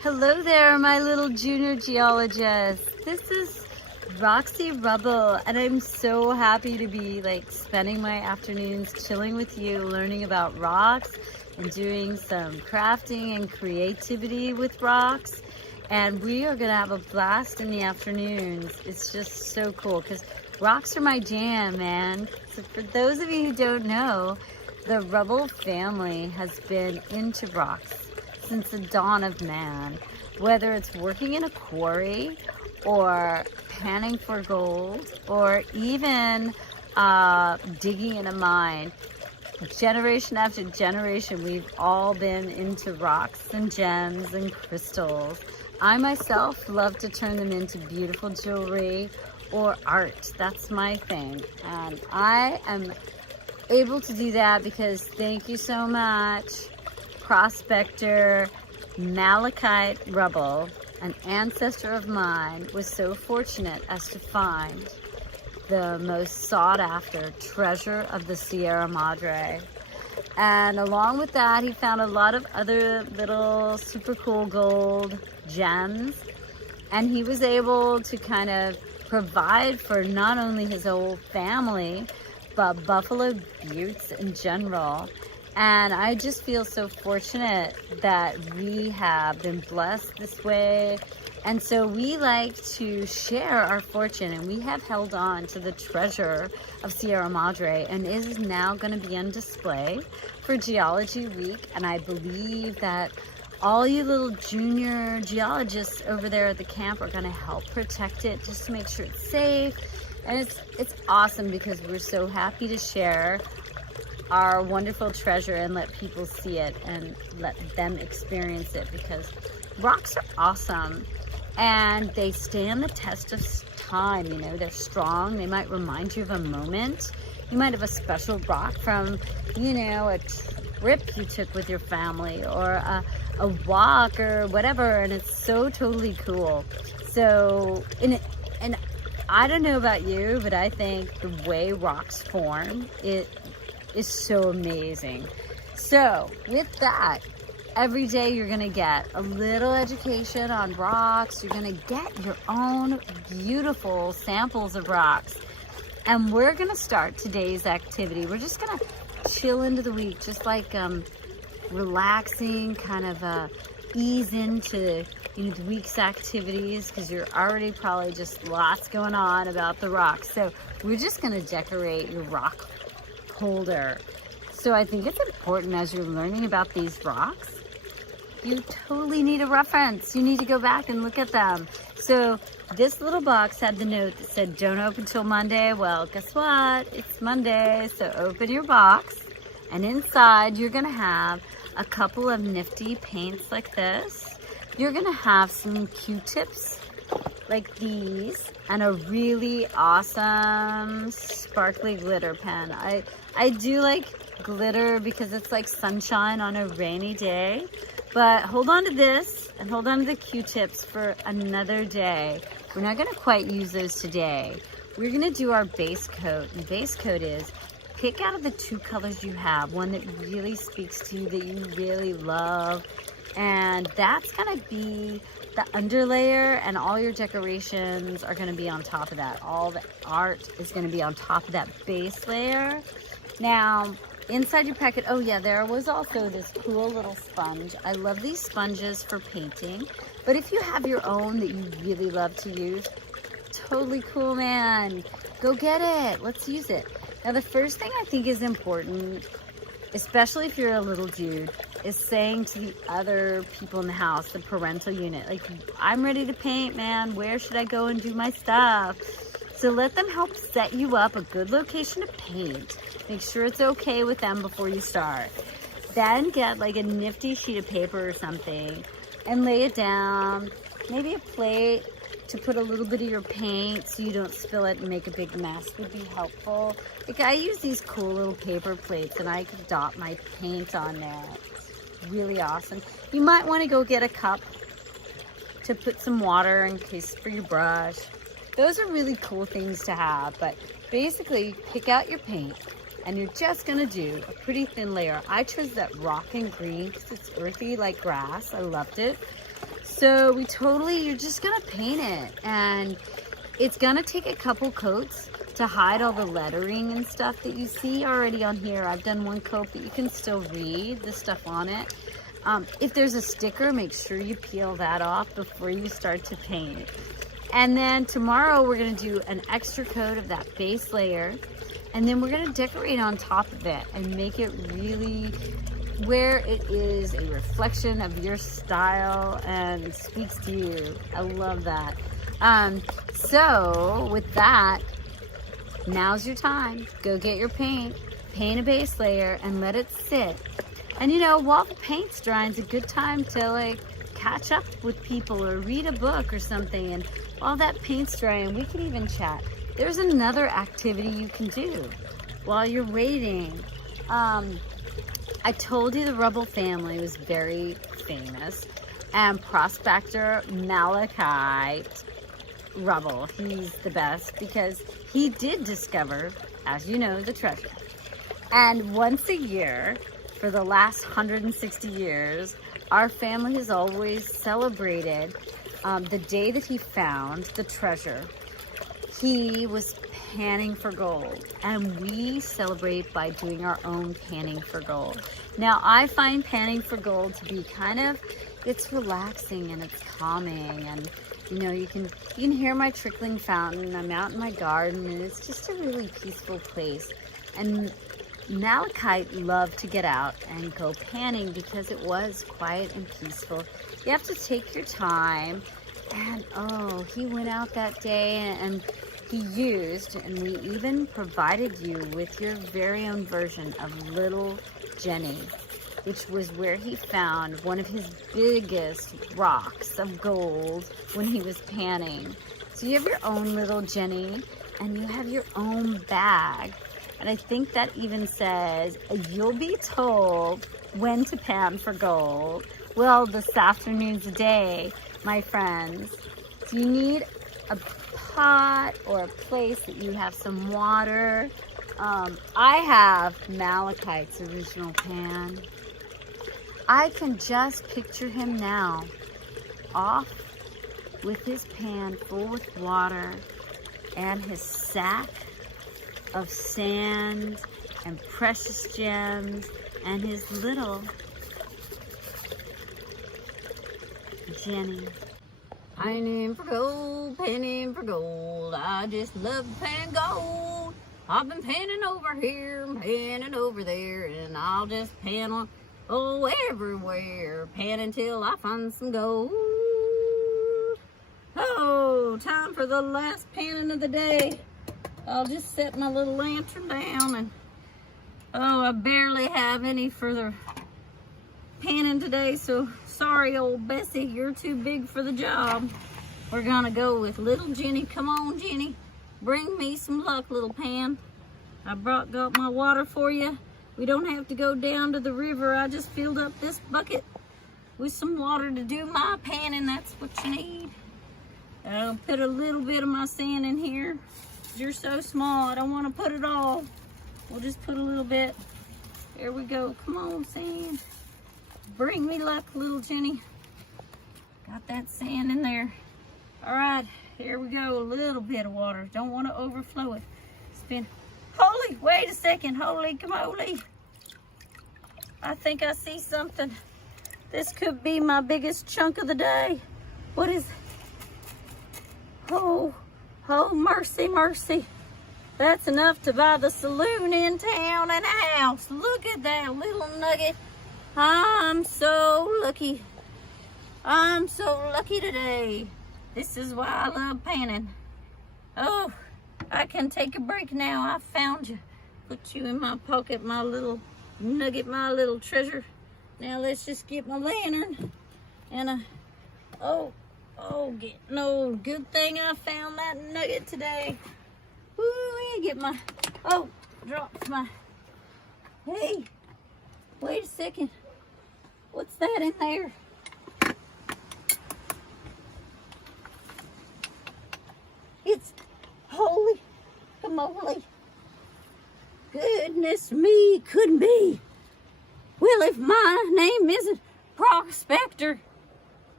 Hello there, my little junior geologist. This is Roxy Rubble, and I'm so happy to be spending my afternoons chilling with you, learning about rocks and doing some crafting and creativity with rocks. And we are gonna have a blast in the afternoons. It's just so cool because rocks are my jam, man. So for those of you who don't know, the Rubble family has been into rocks since the dawn of man, whether it's working in a quarry or panning for gold or even digging in a mine. Generation after generation, we've all been into rocks and gems and crystals. I myself love to turn them into beautiful jewelry or art. That's my thing, and I am able to do that because thank you so much, Prospector Malachite Rubble, an ancestor of mine, was so fortunate as to find the most sought after treasure of the Sierra Madre. And along with that, he found a lot of other little super cool gold gems. And he was able to kind of provide for not only his whole family, but Buffalo Buttes in general. And I just feel so fortunate that we have been blessed this way. And so we like to share our fortune, and we have held on to the treasure of Sierra Madre, and it is now going to be on display for Geology Week. And I believe that all you little junior geologists over there at the camp are going to help protect it just to make sure it's safe. And it's awesome because we're so happy to share our wonderful treasure and let people see it and let them experience it, because rocks are awesome and they stand the test of time. You know, they're strong. They might remind you of a moment. You might have a special rock from, you know, a trip you took with your family or a walk or whatever, and it's so totally cool. So and I don't know about you, but I think the way rocks form, it is so amazing. So with that, every day you're gonna get a little education on rocks. You're gonna get your own beautiful samples of rocks. And we're gonna start today's activity. We're just gonna chill into the week, just relaxing, kind of ease into the week's activities, because you're already probably just lots going on about the rocks. So we're just gonna decorate your rock holder. So I think it's important as you're learning about these rocks, you totally need a reference. You need to go back and look at them. So this little box had the note that said don't open till Monday. Well, guess what? It's Monday, so open your box, and inside you're gonna have a couple of nifty paints like this. You're gonna have some Q-tips like these and a really awesome sparkly glitter pen. I do like glitter because it's like sunshine on a rainy day, but hold on to this and hold on to the Q-tips for another day. We're not gonna quite use those today. We're gonna do our base coat, and base coat is pick out of the two colors you have, one that really speaks to you, that you really love, and that's gonna be the underlayer, and all your decorations are gonna be on top of that. All the art is gonna be on top of that base layer. Now, inside your packet, oh yeah, there was also this cool little sponge. I love these sponges for painting, but if you have your own that you really love to use, totally cool, man. Go get it, let's use it. Now, the first thing I think is important, especially if you're a little dude, is saying to the other people in the house, the parental unit, like, I'm ready to paint, man. Where should I go and do my stuff? So let them help set you up a good location to paint. Make sure it's okay with them before you start. Then get like a nifty sheet of paper or something and lay it down. Maybe a plate to put a little bit of your paint so you don't spill it and make a big mess would be helpful. Like, I use these cool little paper plates and I could dot my paint on there. It's really awesome. You might want to go get a cup to put some water in case for your brush. Those are really cool things to have, but basically pick out your paint and you're just gonna do a pretty thin layer. I chose that rock and green because it's earthy like grass. I loved it. So you're just gonna paint it, and it's gonna take a couple coats to hide all the lettering and stuff that you see already on here. I've done one coat, but you can still read the stuff on it. If there's a sticker, make sure you peel that off before you start to paint. And then tomorrow we're gonna do an extra coat of that base layer, and then we're gonna decorate on top of it and make it really where it is a reflection of your style and speaks to you. I love that. So with that, now's your time. Go get your paint a base layer, and let it sit. And you know, while the paint's drying, it's a good time to like catch up with people or read a book or something. And while that paint's drying, we can even chat. There's another activity you can do while you're waiting. I told you the Rubble family was very famous, and prospector Malachite Rubble, he's the best because he did discover, as you know, the treasure. And once a year, for the last 160 years, our family has always celebrated the day that he found the treasure. He was panning for gold, and we celebrate by doing our own panning for gold. Now, I find panning for gold to be it's relaxing and it's calming, and you know, you can hear my trickling fountain. I'm out in my garden, and it's just a really peaceful place. And Malachite loved to get out and go panning because it was quiet and peaceful. You have to take your time. And oh, he went out that day, and he used, and we even provided you with your very own version of Little Jenny, which was where he found one of his biggest rocks of gold when he was panning. So you have your own Little Jenny, and you have your own bag. And I think that even says, you'll be told when to pan for gold. Well, this afternoon's the day, my friends. Do you need a pot or a place that you have some water? I have Malachite's original pan. I can just picture him now, off with his pan full with water and his sack of sand and precious gems and his little Jenny. Panning for gold, panning for gold. I just love to pan gold. I've been panning over here, panning over there, and I'll just pan on, everywhere. Pan until I find some gold. Oh, time for the last panning of the day. I'll just set my little lantern down, and I barely have any for the panning today, so sorry, old Bessie, you're too big for the job. We're gonna go with Little Jenny. Come on, Jenny. Bring me some luck, little pan. I got my water for you. We don't have to go down to the river. I just filled up this bucket with some water to do my panning. That's what you need. I'll put a little bit of my sand in here. You're so small, I don't want to put it all. We'll just put a little bit. There we go. Come on, sand. Bring me luck, Little Jenny. Got that sand in there. All right, here we go. A little bit of water. Don't want to overflow it. Spin. Holy, wait a second. Holy camole. I think I see something. This could be my biggest chunk of the day. What is it? Oh, mercy, mercy. That's enough to buy the saloon in town and a house. Look at that little nugget. I'm so lucky. I'm so lucky today. This is why I love panning. Oh, I can take a break now. I found you. Put you in my pocket, my little nugget, my little treasure. Now let's just get my lantern. And good thing I found that nugget today. Woo, get my, dropped my, hey, wait a second. What's that in there? It's, holy camole. Goodness me, couldn't be. Well, if my name isn't Prospector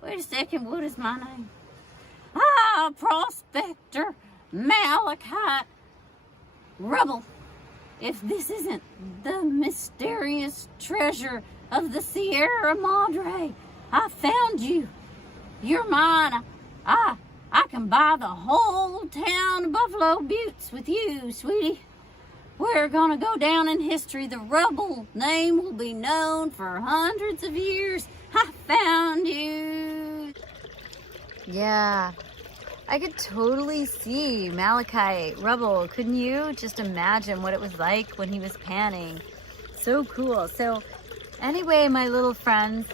Wait a second, what is my name? Prospector Malachite Rubble. If this isn't the mysterious treasure of the Sierra Madre, I found you. You're mine. I can buy the whole town of Buffalo Buttes with you, sweetie. We're gonna go down in history. The Rubble name will be known for hundreds of years. I found you. Yeah, I could totally see Malachite Rubble. Couldn't you? Just imagine what it was like when he was panning. So cool. So anyway, my little friends,